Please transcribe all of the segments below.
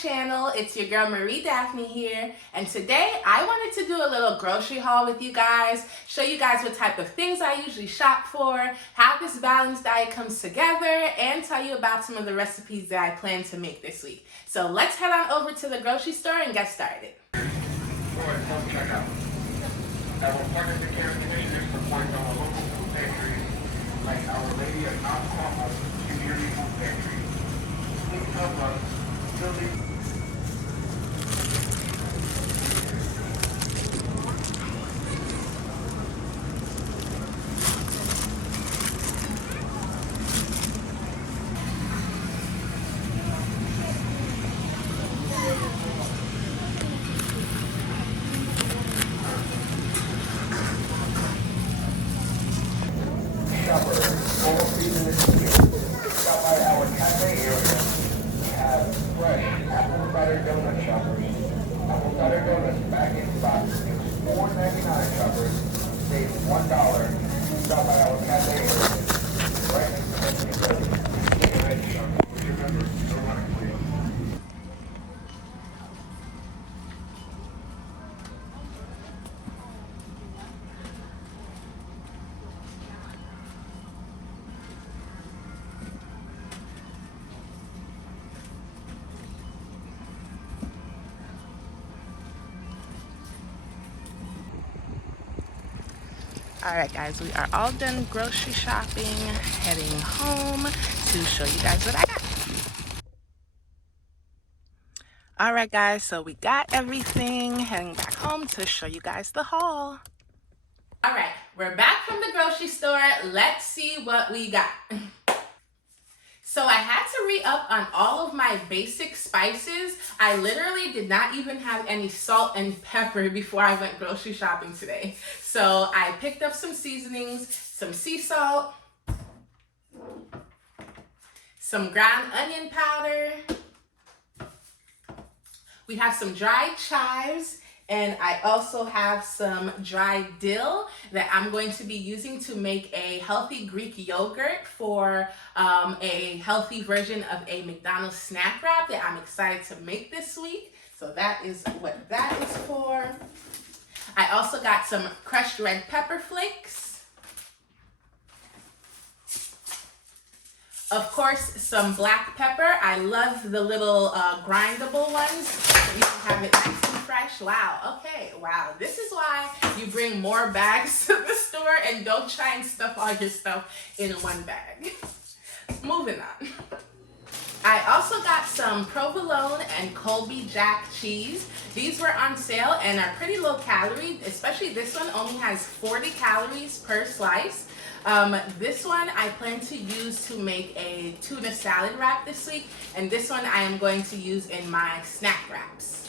channel. It's your girl Marie Daphne here, and today I wanted to do a little grocery haul with you guys, show you guys what type of things I usually shop for, how this balanced diet comes together, and tell you about some of the recipes that I plan to make this week. So let's head on over to the grocery store and get started. Self-checkout. I will partner the care commissioners support our local food pantries like Our Lady of Mount Carmel Community Food Pantry. Please help us fill these. All season is here. Stop by our cafe area. We have fresh apple cider donut shoppers. Apple cider donuts back in stock. It's $4.99 shoppers. Save $1. Stop by our cafe area. Right next to Mexican building. Get ready, shoppers. Remember, no running, please. Alright guys, we are all done grocery shopping, heading home to show you guys what I got. Alright guys, so we got everything, heading back home to show you guys the haul. Alright, we're back from the grocery store. Let's see what we got. So I had to re-up on all of my basic spices. I literally did not even have any salt and pepper before I went grocery shopping today. So I picked up some seasonings, some sea salt, some ground onion powder. We have some dried chives, and I also have some dried dill that I'm going to be using to make a healthy Greek yogurt for a healthy version of a McDonald's snack wrap that I'm excited to make this week. So that is what that is for. I also got some crushed red pepper flakes. Of course, some black pepper. I love the little grindable ones, so you can have it nice and fresh. Wow, okay, wow. This is why you bring more bags to the store and don't try and stuff all your stuff in one bag. Moving on. I also got some provolone and Colby Jack cheese. These were on sale and are pretty low calorie, especially this one only has 40 calories per slice. This one I plan to use to make a tuna salad wrap this week, and this one I am going to use in my snack wraps.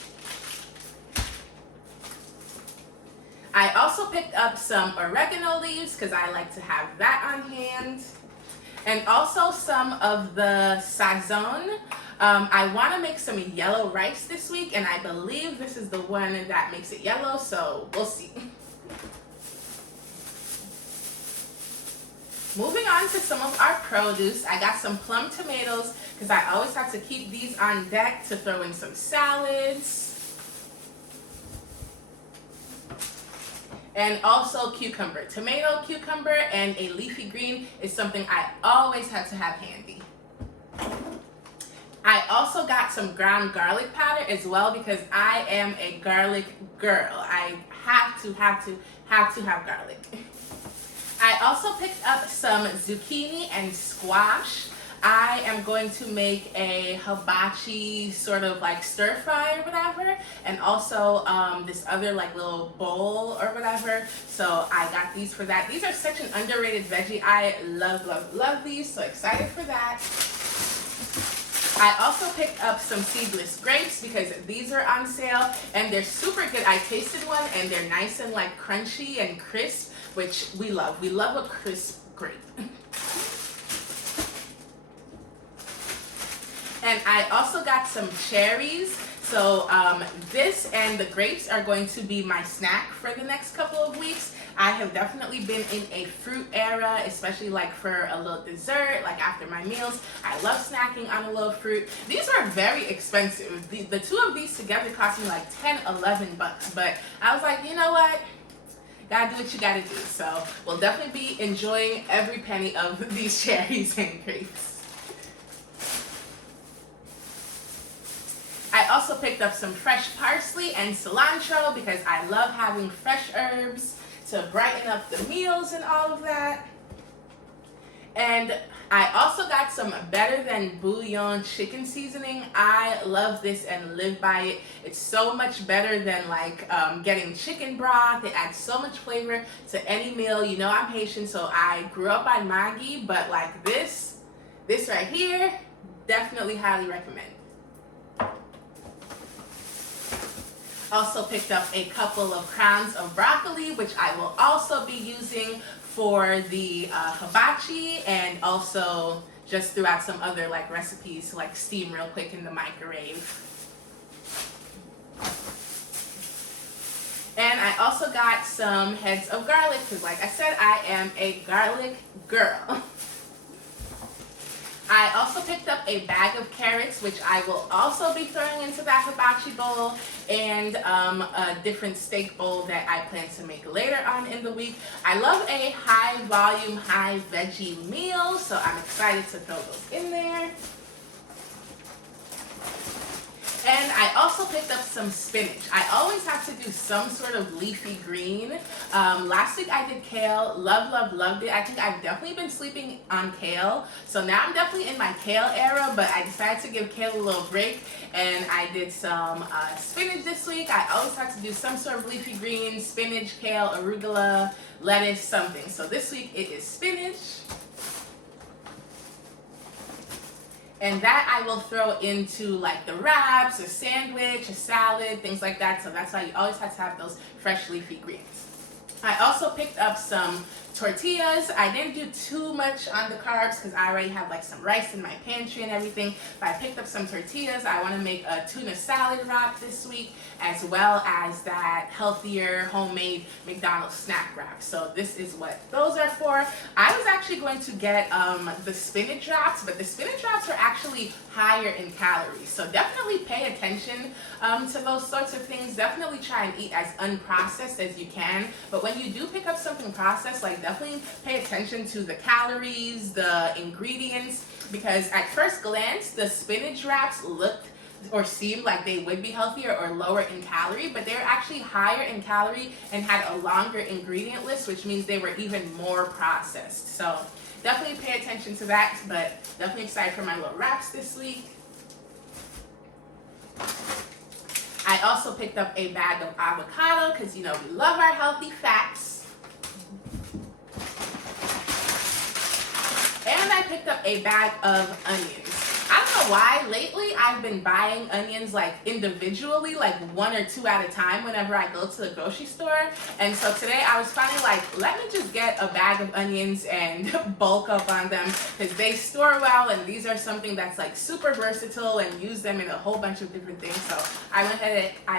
I also picked up some oregano leaves because I like to have that on hand, and also some of the sazon. I want to make some yellow rice this week, and I believe this is the one that makes it yellow, so we'll see. Moving on to some of our produce, I got some plum tomatoes because I always have to keep these on deck to throw in some salads. And also cucumber. Tomato, cucumber, and a leafy green is something I always have to have handy. I also got some ground garlic powder as well because I am a garlic girl. I have to have garlic. I also picked up some zucchini and squash. I am going to make a hibachi sort of like stir fry or whatever, and also this other like little bowl or whatever. So I got these for that. These are such an underrated veggie. I love these, so excited for that. I also picked up some seedless grapes because these are on sale and they're super good. I tasted one and they're nice and like crunchy and crisp, which we love. We love a crisp grape. And I also got some cherries. So this and the grapes are going to be my snack for the next couple of weeks. I have definitely been in a fruit era, especially like for a little dessert, like after my meals. I love snacking on a little fruit. These are very expensive. The two of these together cost me like 10, 11 bucks. But I was like, you know what? Gotta do what you gotta do. So we'll definitely be enjoying every penny of these cherries and grapes. I also picked up some fresh parsley and cilantro because I love having fresh herbs to brighten up the meals and all of that. And I also got some Better Than Bouillon chicken seasoning. I love this and live by it. It's so much better than like getting chicken broth. It adds so much flavor to any meal. You know I'm Haitian, so I grew up on Maggi, but like this right here, definitely highly recommend. Also picked up a couple of crowns of broccoli, which I will also be using for the hibachi, and also just throughout some other like recipes, like steam real quick in the microwave. And I also got some heads of garlic because, like I said, I am a garlic girl. I also picked up a bag of carrots, which I will also be throwing into that hibachi bowl, and a different steak bowl that I plan to make later on in the week. I love a high volume, high veggie meal, so I'm excited to throw those in there. And I also picked up some spinach. I always have to do some sort of leafy green. Last week I did kale. Loved it. I think I've definitely been sleeping on kale. So now I'm definitely in my kale era, but I decided to give kale a little break. And I did some spinach this week. I always have to do some sort of leafy green, spinach, kale, arugula, lettuce, something. So this week it is spinach. And that I will throw into like the wraps, a sandwich, a salad, things like that. So that's why you always have to have those fresh leafy greens. I also picked up some tortillas. I didn't do too much on the carbs because I already have like some rice in my pantry and everything. But I picked up some tortillas. I want to make a tuna salad wrap this week, as well as that healthier homemade McDonald's snack wrap. So this is what those are for. I was actually going to get the spinach wraps, but the spinach wraps are actually higher in calories. So definitely pay attention to those sorts of things. Definitely try and eat as unprocessed as you can. But when you do pick up something processed, like definitely pay attention to the calories, the ingredients, because at first glance, the spinach wraps looked or seemed like they would be healthier or lower in calorie, but they're actually higher in calorie and had a longer ingredient list, which means they were even more processed. So definitely pay attention to that, but definitely excited for my little wraps this week. I also picked up a bag of avocado because, you know, we love our healthy fats. And I picked up a bag of onions. I don't know why, lately I've been buying onions like individually, like 1 or 2 at a time whenever I go to the grocery store. And so today I was finally like, let me just get a bag of onions and bulk up on them because they store well, and these are something that's like super versatile and use them in a whole bunch of different things. So I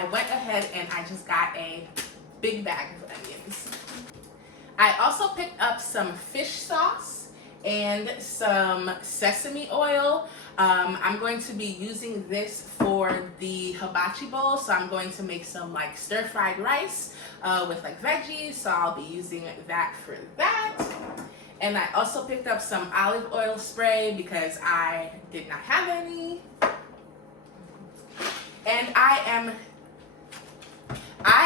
went ahead and I just got a big bag of onions. I also picked up some fish sauce and some sesame oil. I'm going to be using this for the hibachi bowl, so I'm going to make some like stir-fried rice with like veggies, so I'll be using that for that. And I also picked up some olive oil spray because I did not have any. And I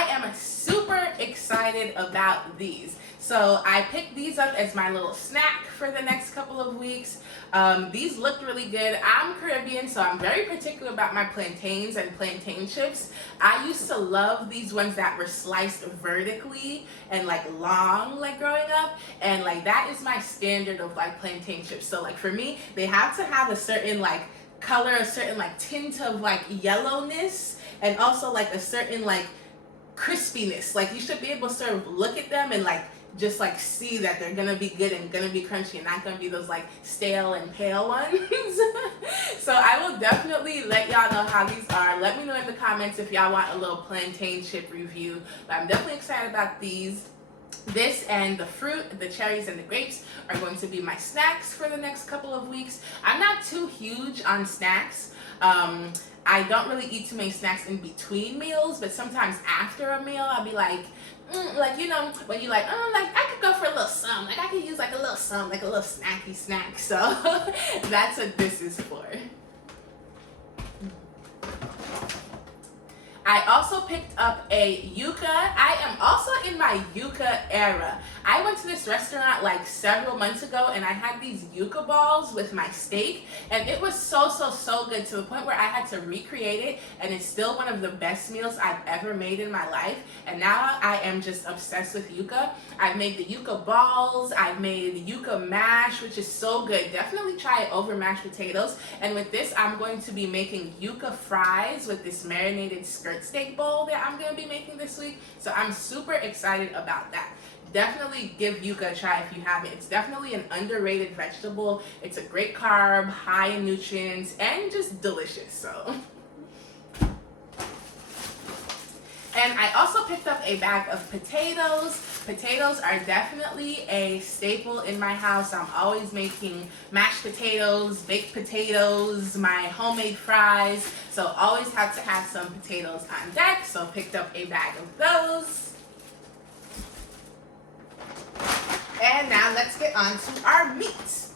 am super excited about these. So I picked these up as my little snack for the next couple of weeks. These looked really good. I'm Caribbean, so I'm very particular about my plantains and plantain chips. I used to love these ones that were sliced vertically and like long, like growing up. And like that is my standard of like plantain chips. So like for me, they have to have a certain like color, a certain like tint of like yellowness, and also like a certain like crispiness. Like you should be able to sort of look at them and like just like see that they're gonna be good and gonna be crunchy and not gonna be those like stale and pale ones. So I will definitely let y'all know how these are. Let me know in the comments if y'all want a little plantain chip review, but I'm definitely excited about these. This and the fruit, the cherries and the grapes are going to be my snacks for the next couple of weeks. I'm not too huge on snacks. I don't really eat too many snacks in between meals, but sometimes after a meal, I'll be like, like, you know, when you like, like I could go for a little something, like I could use like a little something, like a little snacky snack. So that's what this is for. I also picked up a yuca. I am also in my yuca era. I went to this restaurant like several months ago and I had these yuca balls with my steak, and it was so good, to the point where I had to recreate it, and it's still one of the best meals I've ever made in my life. And now I am just obsessed with yuca. I've made the yuca balls, I've made yuca mash, which is so good. Definitely try it over mashed potatoes. And with this, I'm going to be making yuca fries with this marinated skirt steak bowl that I'm going to be making this week. So I'm super excited about that. Definitely give yuca a try if you haven't. It's definitely an underrated vegetable. It's a great carb, high in nutrients, and just delicious. So. And I also picked up a bag of potatoes. Potatoes are definitely a staple in my house. I'm always making mashed potatoes, baked potatoes, my homemade fries. So always have to have some potatoes on deck. So picked up a bag of those. And now let's get on to our meats.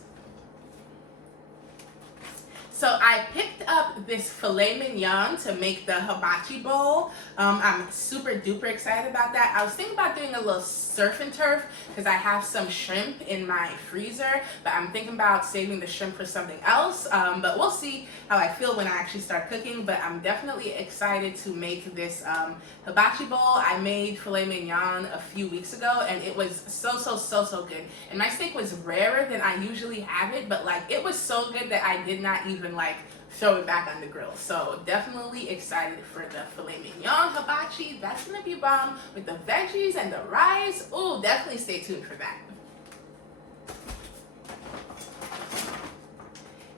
So I picked up this filet mignon to make the hibachi bowl. I'm super duper excited about that. I was thinking about doing a little surf and turf because I have some shrimp in my freezer, but I'm thinking about saving the shrimp for something else. But we'll see how I feel when I actually start cooking. But I'm definitely excited to make this hibachi bowl. I made filet mignon a few weeks ago and it was so good. And my steak was rarer than I usually have it, but like it was so good that I did not even like throw it back on the grill. So definitely excited for the filet mignon hibachi. That's gonna be bomb with the veggies and the rice. Ooh, definitely stay tuned for that.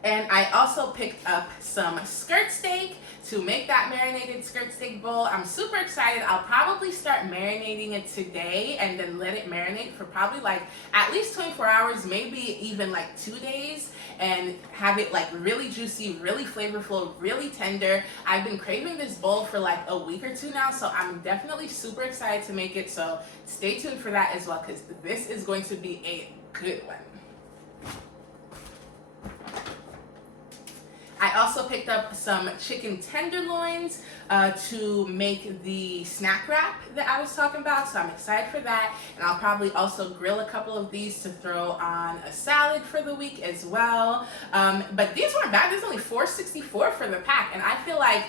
And I also picked up some skirt steak to make that marinated skirt steak bowl. I'm super excited. I'll probably start marinating it today and then let it marinate for probably like at least 24 hours, maybe even like 2 days, and have it like really juicy, really flavorful, really tender. I've been craving this bowl for like a week or two now, so I'm definitely super excited to make it. So stay tuned for that as well, because this is going to be a good one. I also picked up some chicken tenderloins to make the snack wrap that I was talking about, so I'm excited for that. And I'll probably also grill a couple of these to throw on a salad for the week as well. But these weren't bad. There's only $4.64 for the pack, and I feel like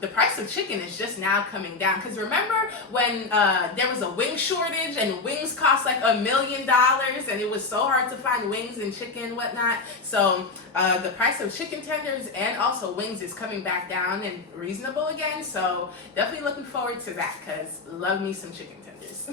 the price of chicken is just now coming down. Because remember when there was a wing shortage and wings cost like $1 million, and it was so hard to find wings and chicken and whatnot. So the price of chicken tenders and also wings is coming back down and reasonable again. So definitely looking forward to that, because love me some chicken tenders.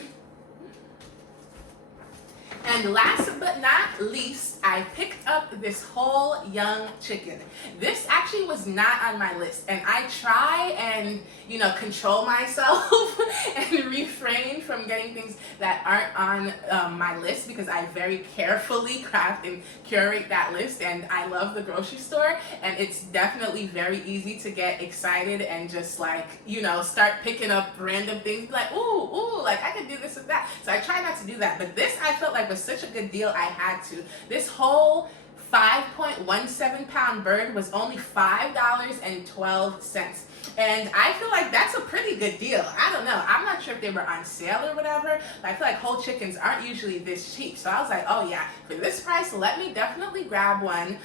And last but not least, I picked up this whole young chicken. This actually was not on my list, and I try and, you know, control myself and refrain from getting things that aren't on my list, because I very carefully craft and curate that list. And I love the grocery store, and it's definitely very easy to get excited and just like, you know, start picking up random things like, ooh, like I could do this and that. So I try not to do that, but this I felt like was such a good deal, I had to. This whole 5.17 pound bird was only $5.12. And I feel like that's a pretty good deal. I don't know. I'm not sure if they were on sale or whatever, but I feel like whole chickens aren't usually this cheap. So I was like, oh yeah, for this price, let me definitely grab one.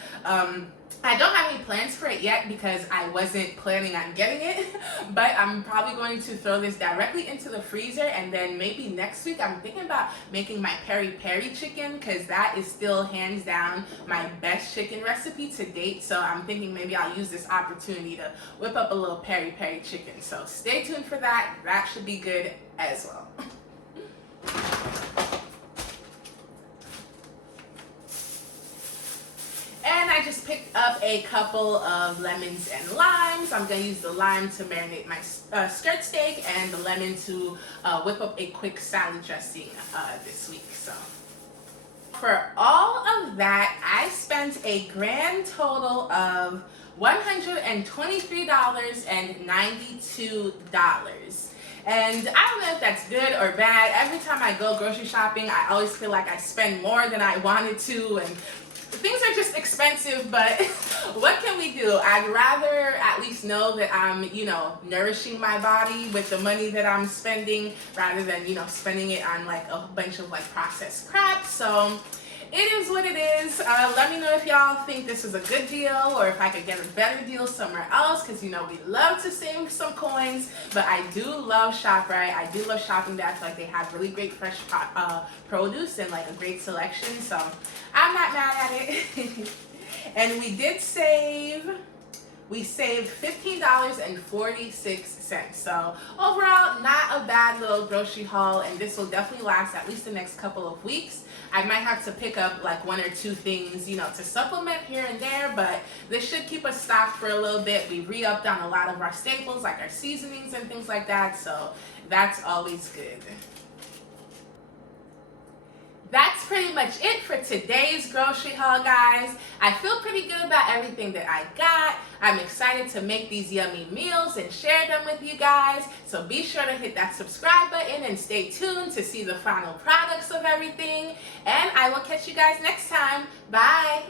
I don't have any plans for it yet because I wasn't planning on getting it, but I'm probably going to throw this directly into the freezer, and then maybe next week I'm thinking about making my peri-peri chicken, because that is still hands down my best chicken recipe to date. So I'm thinking maybe I'll use this opportunity to whip up a little peri-peri chicken. So stay tuned for that. That should be good as well. I just picked up a couple of lemons and limes. I'm going to use the lime to marinate my skirt steak and the lemon to whip up a quick salad dressing this week. So for all of that, I spent a grand total of $123.92. And I don't know if that's good or bad. Every time I go grocery shopping, I always feel like I spend more than I wanted to, and things are just expensive, but what can we do? I'd rather at least know that I'm, nourishing my body with the money that I'm spending rather than, spending it on like a bunch of like processed crap. So it is what it is. Let me know if y'all think this is a good deal or if I could get a better deal somewhere else, because we love to save some coins. But I do love ShopRite. I do love shopping there. I feel like they have really great fresh produce and like a great selection. So I'm not mad at it. And we did save. We saved $15.46. So overall, not a bad little grocery haul, and this will definitely last at least the next couple of weeks. I might have to pick up like one or two things, to supplement here and there, but this should keep us stocked for a little bit. We re-upped on a lot of our staples, like our seasonings and things like that, so that's always good. That's pretty much it for today's grocery haul, guys. I feel pretty good about everything that I got. I'm excited to make these yummy meals and share them with you guys. So be sure to hit that subscribe button and stay tuned to see the final products of everything. And I will catch you guys next time. Bye.